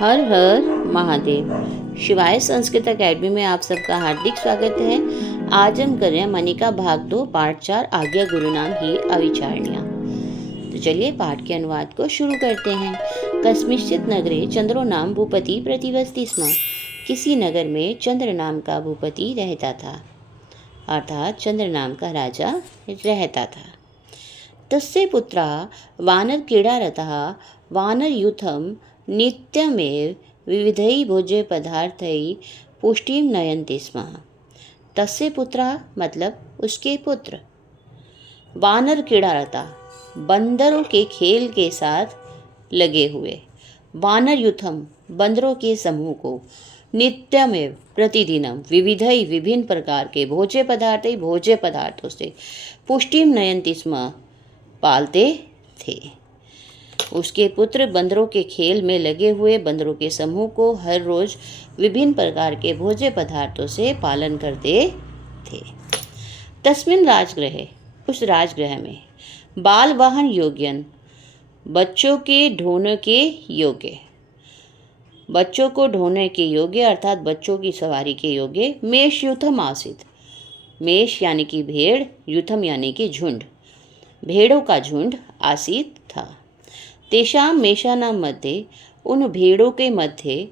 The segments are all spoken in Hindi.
हर हर महादेव। शिवाय संस्कृत अकेडमी में आप सबका हार्दिक स्वागत है। आज हम कर रहे हैं मनिका भाग 2 पाठ 4 आज्ञा गुरु नाम ही अविचारणिया। तो चलिए पाठ के अनुवाद को शुरू करते हैं। कस्मिंश्चित् नगरे चंद्रो नाम भूपति प्रतिवसति स्म। किसी नगर में चंद्र नाम का भूपति रहता था, अर्थात चंद्र नाम का राजा रहता था। तस्य पुत्रा वानर क्रीडारतः वानरयूथं नित्यमेव विविधैः भोज्यपदार्थैः पुष्टिं नयन्ति स्म। तस्य पुत्रा मतलब उसके पुत्र। वानर क्रीडारता बंदरों के खेल के साथ लगे हुए। वानरयूथम बंदरों के समूह को। नित्यमेव प्रतिदिनम विविधैः विभिन्न प्रकार के भोज्य पदार्थों से पुष्टिं नयन्ति स्म पालते थे। उसके पुत्र बंदरों के खेल में लगे हुए बंदरों के समूह को हर रोज विभिन्न प्रकार के भोज्य पदार्थों से पालन करते थे। तस्मिन् राजगृहे उस राजगृह में बाल वाहन योग्यन बच्चों को ढोने के योग्य अर्थात बच्चों की सवारी के योग्य मेष यूथम आसीत। मेष यानी कि भेड़, यूथम यानी कि झुंड, भेड़ों का झुंड आसीत था। तेषां मेषानां मध्ये उन भेड़ों के मध्य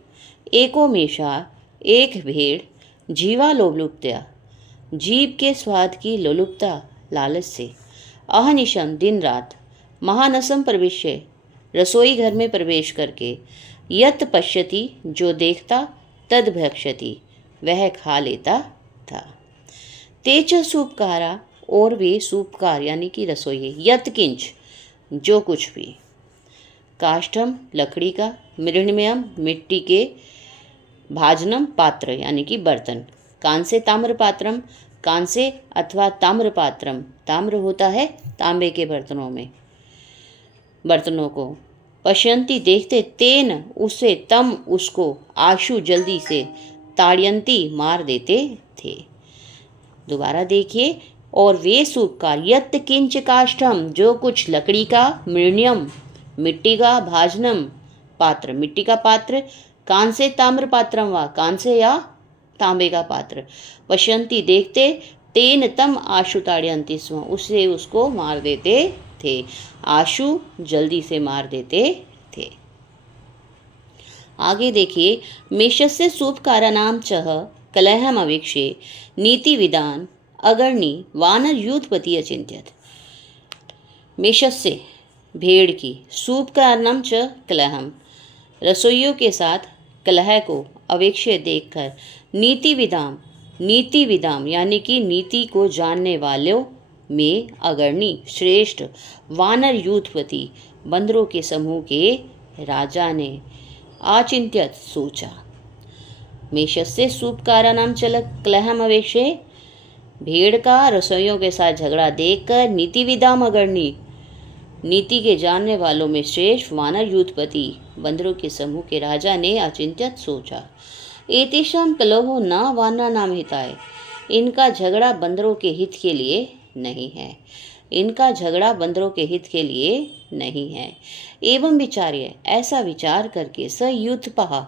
एको मेषा एक भेड़ जीवा लोलुप्त्या जीव के स्वाद की लोलुपता लालच से अहनिशम दिन रात महानसम प्रविश्य रसोई घर में प्रवेश करके यत पश्यति जो देखता तद भक्षति वह खा लेता था। तेच सूपकारा और वे सूपकार यानी कि रसोई, यत किंच जो कुछ भी, काष्ठम लकड़ी का, मृण्मयम मिट्टी के, भाजनम पात्र यानी कि बर्तन, कांसे ताम्र पात्रम कांसे अथवा ताम्र पात्रम, ताम्र होता है तांबे के बर्तनों को, पश्यंती देखते, तेन उससे, तम उसको, आशु जल्दी से, ताड़यंती मार देते थे। दोबारा देखिए। और वे सूपकार यत किंच काष्ठम जो कुछ लकड़ी का, मृण्यम मिट्टी का, भाजनम पात्र मिट्टी का पात्र, कांसे ताम्र पात्रम व कांसे या तांबे का पात्र, पश्यंती देखते, तेन तम आशु ताड़यंती स्म उससे उसको मार देते थे। आशु जल्दी से मार देते थे। आगे देखिए। मेषस्य सूपकारानां चह कलहम अवीक्ष्य नीति विदान अगर्णी वानर यूथपति अचिंत्यत। मेषस्य भेड़ की, सूपकारणम च कलहम रसोइयों के साथ कलह को, अवेक्ष्य देखकर, नीति विदाम यानी कि नीति को जानने वालों में अग्रणी श्रेष्ठ, वानर यूथपति बंदरों के समूह के राजा ने आचिंत्यत सोचा। मेषस्य सूपकारानां चल कलहम अवेक्ष्य भेड़ का रसोइयों के साथ झगड़ा देखकर नीति विदाम अग्रणी नीति के जानने वालों में श्रेष्ठ, वानर यूथपति बंदरों के समूह के राजा ने अचिंत्यत सोचा। एतेषां कलहो न वानराणां हिताय इनका झगड़ा बंदरों के हित के लिए नहीं है। इनका झगड़ा बंदरों के हित के लिए नहीं है। एवं विचार्य ऐसा विचार करके स यूथपः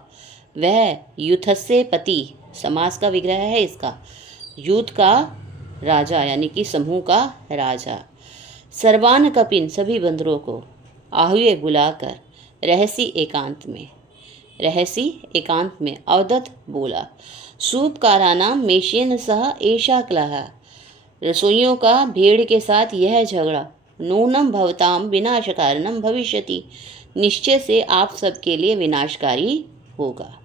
वह, यूथस्य पति समास का विग्रह है इसका, यूथ का राजा यानी कि समूह का राजा, सर्वान कपिन सभी बंदरों को आहुए बुलाकर रहसी एकांत में अवदत बोला। सूपकारानां मेषेन सह एषा कलह रसोइयों का भेड़ के साथ यह झगड़ा नूनम भवताम विनाशकारणम भविष्यति निश्चय से आप सबके लिए विनाशकारी होगा।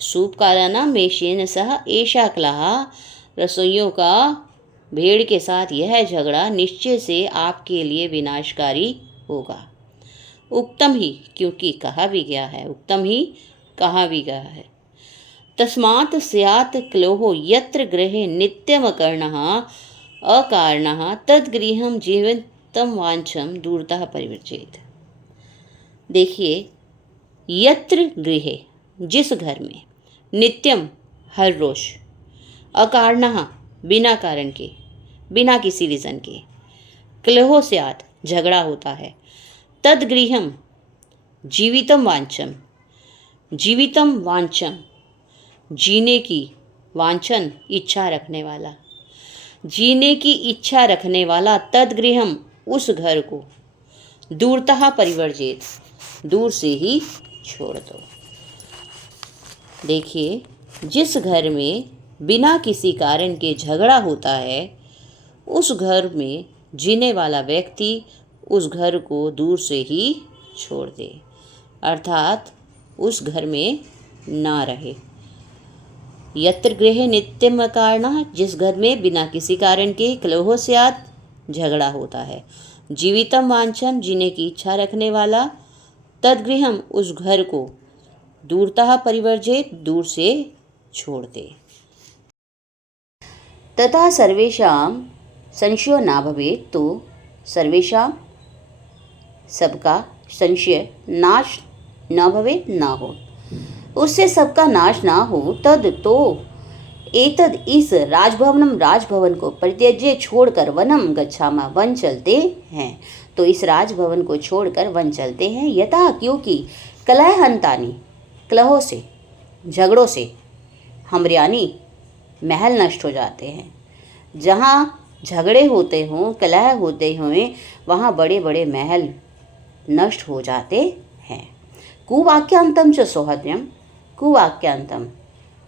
सूपकारानां मेषेन सह एषा कलह रसोइयों का भेड़ के साथ यह झगड़ा निश्चय से आपके लिए विनाशकारी होगा। उक्तम ही क्योंकि कहा भी गया है, तस्मात् स्यात् क्लोहो यत्र गृहे नित्यम अकारणः तद्गृहं जीवंतम वांछम दूरतः परिवर्जेत। देखिए, यत्र गृहे जिस घर में, नित्यम हर रोज, अकारणः बिना कारण के, बिना किसी रीज़न के, क्लहो स्यात् झगड़ा होता है, तद्गृहम जीवितम वांछम जीवितम वांछन, जीने की वांछन इच्छा रखने वाला, जीने की इच्छा रखने वाला, तदगृहम उस घर को, दूरतः परिवर्जित दूर से ही छोड़ दो। देखिए, जिस घर में बिना किसी कारण के झगड़ा होता है उस घर में जीने वाला व्यक्ति उस घर को दूर से ही छोड़ दे, अर्थात उस घर में ना रहे। यत्र गृहे नित्यम अकारणः, जिस घर में बिना किसी कारण के कलहो स्यात्, झगड़ा होता है। जीवितम वांछन, जीने की इच्छा रखने वाला, तदगृहम उस घर को, दूरतः परिवर्जित दूर से छोड़ दे। तथा सर्वेषां संशयो ना भवेत्, तो सर्वेषां सबका संशय नाश न भवेत्, ना हो, उससे सबका नाश ना हो। तद तो एतद इस राजभवन को परित्यज्य छोड़कर वनम गच्छामा, वन चलते हैं। तो इस राजभवन को छोड़कर वन चलते हैं। यथा, क्योंकि कलहंतानि, कलहों से, झगड़ों से, हमर्यानि, महल नष्ट हो जाते हैं। जहाँ झगड़े होते हों, कलह होते हुए, वहाँ बड़े बड़े महल नष्ट हो जाते हैं। कुवाक्यांतम च सौहद्र्यम, कुवाक्यांतम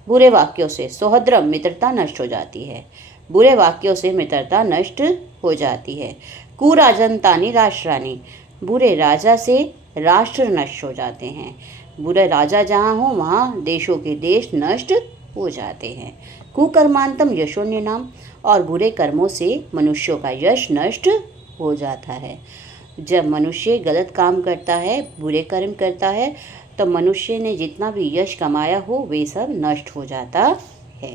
बुरे वाक्यों से, सौहद्रम मित्रता नष्ट हो जाती है, बुरे वाक्यों से मित्रता नष्ट हो जाती है। कुराजंतानि राष्ट्रानि, बुरे राजा से राष्ट्र नष्ट हो जाते हैं, बुरे राजा जहाँ हो वहाँ देशों के देश नष्ट हो जाते हैं। कुकर्मांतम यशोन्य नाम, और बुरे कर्मों से मनुष्यों का यश नष्ट हो जाता है। जब मनुष्य गलत काम करता है, बुरे कर्म करता है, तो मनुष्य ने जितना भी यश कमाया हो वे सब नष्ट हो जाता है।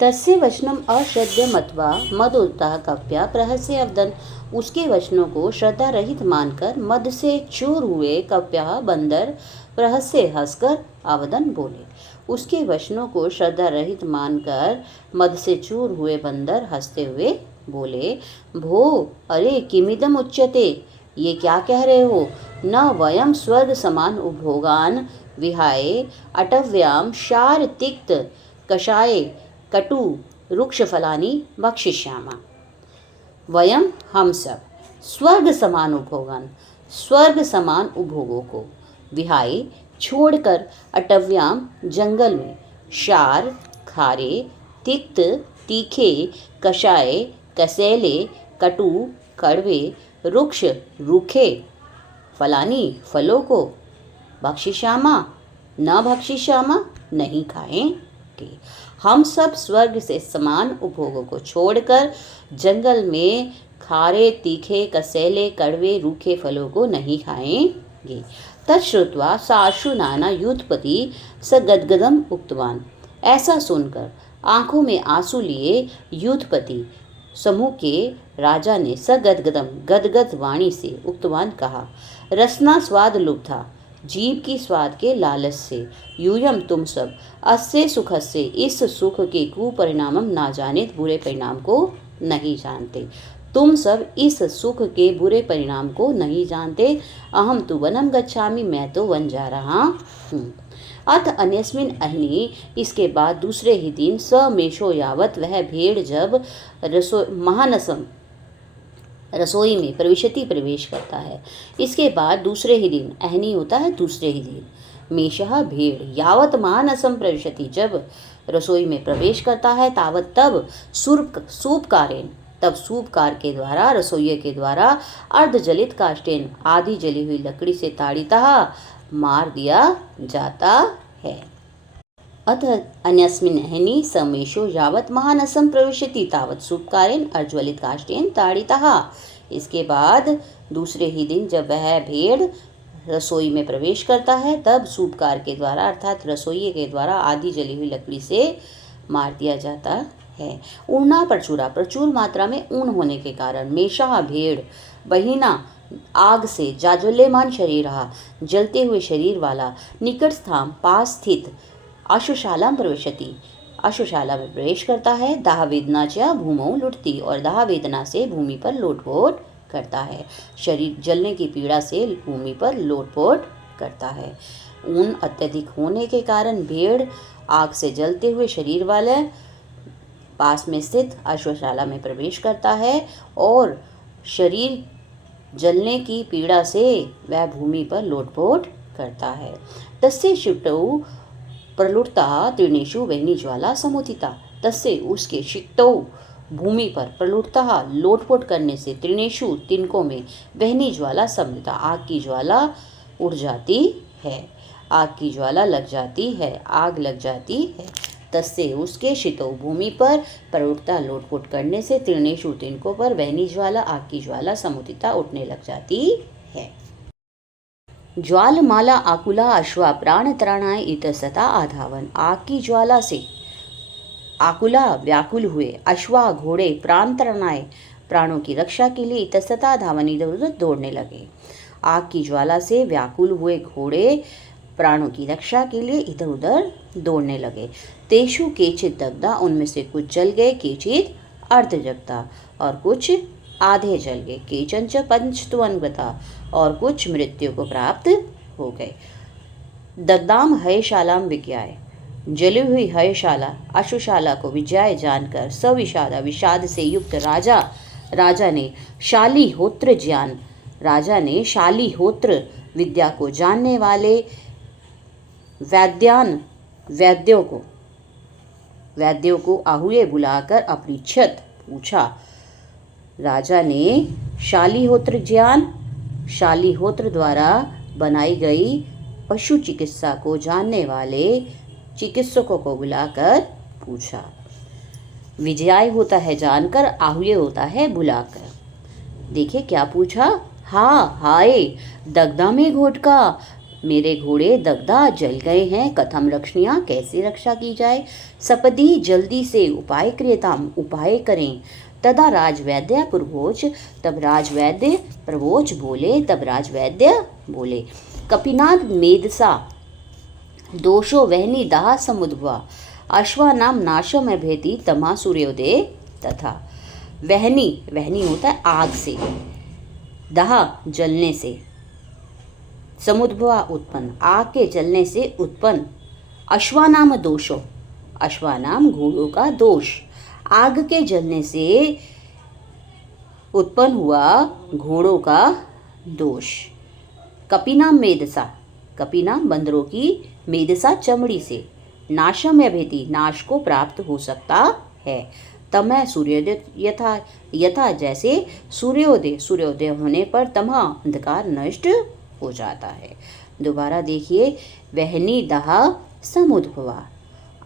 तस्य वचनम अश्रद्ध मत्वा मदोत्ताह कव्या प्रहस्य अवदन, उसके वचनों को श्रद्धा रहित मानकर मद से चूर हुए कव्या बंदर प्रहस्य हंसकर अवदन बोले। उसके वचनों को श्रद्धा रहित मानकर मद से चूर हुए बंदर हंसते हुए बोले, भो अरे किमिदम उच्यते, ये क्या कह रहे हो? न वयम स्वर्ग समान उपभोगान विहाय अटव्याम शार तिक्त कषाय कटु रुक्ष फलानी भक्षिष्यामा। वयम, हम सब, स्वर्ग समान उपभोगान, स्वर्ग समान उपभोगों को, विहाय छोड़कर, अटव्याम जंगल में, शार खारे, तिक्त तीखे, कषाय कसैले, कटु कड़वे, रुक्ष रूखे, फलानी फलों को, भक्षिष्यामा न भक्षिष्यामा नहीं खाएंगे। हम सब स्वर्ग से समान उपभोगों को छोड़कर जंगल में खारे तीखे कसैले कड़वे रूखे फलों को नहीं खाएंगे। तच्छ्रुत्वा साशु नाना युद्धपति स गदगदम उक्तवान, ऐसा सुनकर आंखों में आंसू लिए युद्धपति समूह के राजा ने सगदगदम गदगद वाणी से उक्तवान कहा, रसना स्वाद लुब्धा, जीव की स्वाद के लालच से, यूयम तुम सब, अस्य सुख से, इस सुख के कुपरिणामम ना जाने, बुरे परिणाम को नहीं जानते। तुम सब इस सुख के बुरे परिणाम को नहीं जानते। अहम तु वनम गच्छामि, मैं तो वन जा रहा हूँ। अथ अन्यस्मिन अह्नि, इसके बाद दूसरे ही दिन, समेशो यावत, वह भेड़ जब महानसम रसोई में प्रवेश करता है। इसके बाद दूसरे ही दिन, अहनी होता है दूसरे ही दिन, मेषः भेड़, यावत महानसम प्रविशति, जब रसोई में प्रवेश करता है, तावत तब, सूपकारेण, तब सूपकार के द्वारा, रसोइये के द्वारा, अर्धजलित काष्ठेन, आधी जली हुई लकड़ी से ताड़ितः, मार दिया जाता है। अथ अन्यस्मिन् अह्नि समेशो यावत् महानसं प्रविशति तावत् सूपकारेण अर्धज्वलित काष्ठेन ताड़ितः। इसके बाद दूसरे ही दिन जब वह भेड़ रसोई में प्रवेश करता है, तब सूपकार के द्वारा अर्थात रसोइये के द्वारा आधी जली हुई लकड़ी से मार दिया जाता है। ऊर्णा प्रचुरा, प्रचुर मात्रा में ऊन होने के कारण, मेषः भेड़, बहिना आग से, जाज्वल्यमान शरीर, जलते हुए शरीर वाला, निकट स्थान पास स्थित, अश्वशाला प्रविशति, अश्वशाला में प्रवेश करता है, दाह वेदना च भूमौ लुटती, और दाह वेदना से भूमि पर लोटपोट करता है, शरीर जलने की पीड़ा से भूमि पर लोटपोट करता है। ऊन अत्यधिक होने के कारण भेड़ आग से जलते हुए शरीर वाले पास में स्थित अश्वशाला में प्रवेश करता है और शरीर जलने की पीड़ा से वह भूमि पर लोटपोट करता है। तस्य शिट्टौ प्रलुप्ता तीर्णेषु वह्निज्वाला समुदिता। तस्य उसके शिट्टौ भूमि पर प्रलुप्ता लोटपोट करने से तीर्णेषु तिनकों में वह्निज्वाला समुदिता आग की ज्वाला उड़ जाती है, आग की ज्वाला लग जाती है, आग लग जाती है। तस्य उसके शितौ भूमि पर प्रवृत्ता लोटपोट करने से तीर्णेषु तिनकों पर वहनी ज्वाला आग की ज्वाला समुदिता उठने लग जाती है। ज्वालमाला आकुला अश्वा प्राण त्राणाय इतस्तता आधावन। आग की ज्वाला से आकुला व्याकुल हुए अश्वा घोड़े प्राण त्राणाय प्राणों की रक्षा के लिए इतस्तता धावन इधर उधर दौड़ने लगे। आग की ज्वाला से व्याकुल हुए घोड़े प्राणों की रक्षा के लिए इधर उधर दौड़ने लगे। तेषु केचित दग्धा, उनमें से कुछ जल गए, केचित अर्ध जगता और कुछ आधे जल गए, केचंच पंचत्वन्वता और कुछ मृत्यु को प्राप्त हो गए। दग्धाम हयशालाम विज्ञाय, जली हुई हयशाला अश्वशाला को विजय जानकर सविषादा विषाद से युक्त राजा ने शालीहोत्र विद्या को जानने वाले वैद्यों को आहुए बुलाकर अपनी क्षत पूछा। राजा ने शालीहोत्र द्वारा बनाई गई पशु चिकित्सा को जानने वाले चिकित्सकों को बुलाकर पूछा। विजय होता है जानकर, आहुए होता है बुलाकर। देखिए क्या पूछा। हाय दग्धा में घोटका, मेरे घोड़े दग्धा जल गए हैं, कथम रक्षणीया, कैसे रक्षा की जाए। सपदी, जल्दी से उपाय क्रियताम, उपाय करें। तदा राजवैद्य प्रवोच, तब राजवैद्य बोले। कपिनाद मेधसा दोषो वहनी दाह समुद्भवा, अश्वानाम नाशो में भेदी तमा सूर्योदय तथा। वहनी होता है आग से, दाह जलने से, समुद्भवा उत्पन्न, आग के जलने से उत्पन्न। अश्वानाम दोषो, अश्वानाम घोड़ों का दोष, आग के जलने से उत्पन्न हुआ घोड़ों का दोष। कपिनाम मेधसा, कपिनाम बंदरों की, मेधसा चमड़ी से, नाशम या भेदी, नाश को प्राप्त हो सकता है। तमः सूर्योदय यथा जैसे सूर्योदय होने पर तमः अंधकार नष्ट हो जाता है। दोबारा देखिए। वहनी दाह समुद्भवा,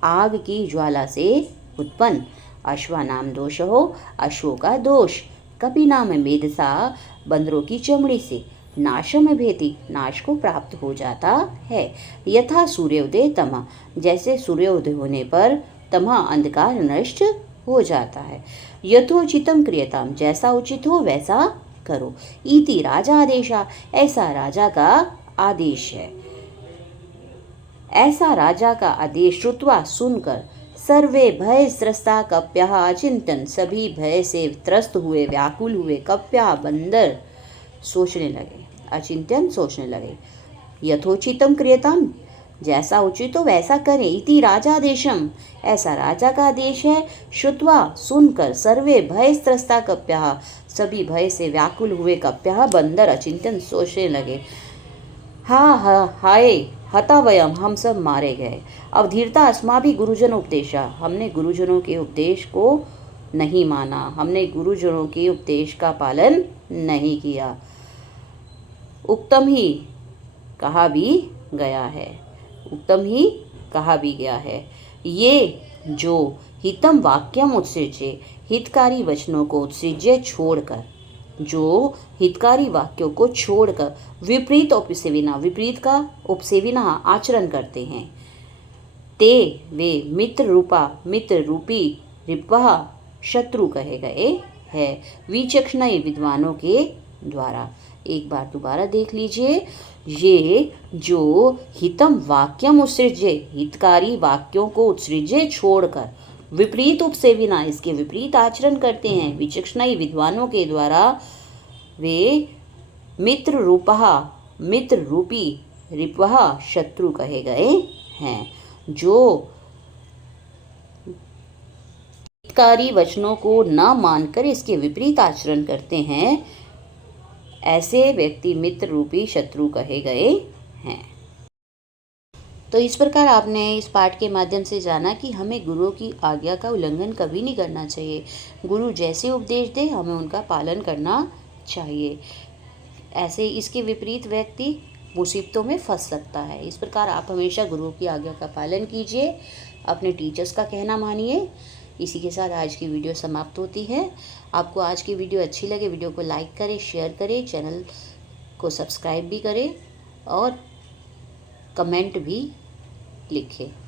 आग की ज्वाला से उत्पन्न। अश्वानाम दोष हो, अश्वों का दोष। कपिनाम मेधसा, बंदरों की चमड़ी से। नाशम भेदी, नाश को प्राप्त हो जाता है। यथा सूर्योदय तमा, जैसे सूर्योदय होने पर तमा अंधकार नष्ट हो जाता है। यथोचितम क्रियताम, जैसा उचित हो वैसा करो। इति राजा आदेशा, ऐसा राजा का आदेश है। ऐसा राजा का आदेश श्रुत्वा सुनकर सर्वे भय त्रस्ता कप्यः अचिंतन, सभी भय से त्रस्त हुए व्याकुल हुए कप्या बंदर सोचने लगे, अचिंतन सोचने लगे। यथोचितम क्रियताम, जैसा उचित हो वैसा करें। इति राजादेशम, ऐसा राजा का आदेश है। श्रुत्वा सुनकर सर्वे भय त्रस्ता कप्यः, सभी भय से व्याकुल हुए कप्यः बंदर अचिंतन सोचने लगे। हाय हता वयम, हम सब मारे गए। अवधीरता अस्माभि गुरुजन उपदेशा, हमने गुरुजनों के उपदेश को नहीं माना, हमने गुरुजनों के उपदेश का पालन नहीं किया। उक्तम ही कहा भी गया है, उत्तम ही कहा भी गया है। ये जो हितम वाक्यम उत्सृज्य, हितकारी वचनों को उत्सृज्य छोड़कर, जो हितकारी वाक्यों को छोड़कर विपरीत उपसेविना, विपरीत का उपसेविना आचरण करते हैं। ते वे मित्र रूपी रिपवा शत्रु कहे गए हैं विचक्षण विद्वानों के द्वारा। एक बार दोबारा देख लीजिए। ये जो हितम वाक्यम उत्सृज्य, हितकारी वाक्यों को उत्सृज्य छोड़कर विपरीत उपसेविना, इसके विपरीत आचरण करते हैं विचक्षण विद्वानों के द्वारा, वे मित्र रूपी रिपह शत्रु कहे गए हैं। जो हितकारी वचनों को न मानकर इसके विपरीत आचरण करते हैं, ऐसे व्यक्ति मित्र रूपी शत्रु कहे गए हैं। तो इस प्रकार आपने इस पाठ के माध्यम से जाना कि हमें गुरुओं की आज्ञा का उल्लंघन कभी नहीं करना चाहिए। गुरु जैसे उपदेश दे हमें उनका पालन करना चाहिए। ऐसे इसके विपरीत व्यक्ति मुसीबतों में फंस सकता है। इस प्रकार आप हमेशा गुरुओं की आज्ञा का पालन कीजिए, अपने टीचर्स का कहना मानिए। इसी के साथ आज की वीडियो समाप्त होती है। आपको आज की वीडियो अच्छी लगे, वीडियो को लाइक करें, शेयर करें, चैनल को सब्सक्राइब भी करें और कमेंट भी लिखें।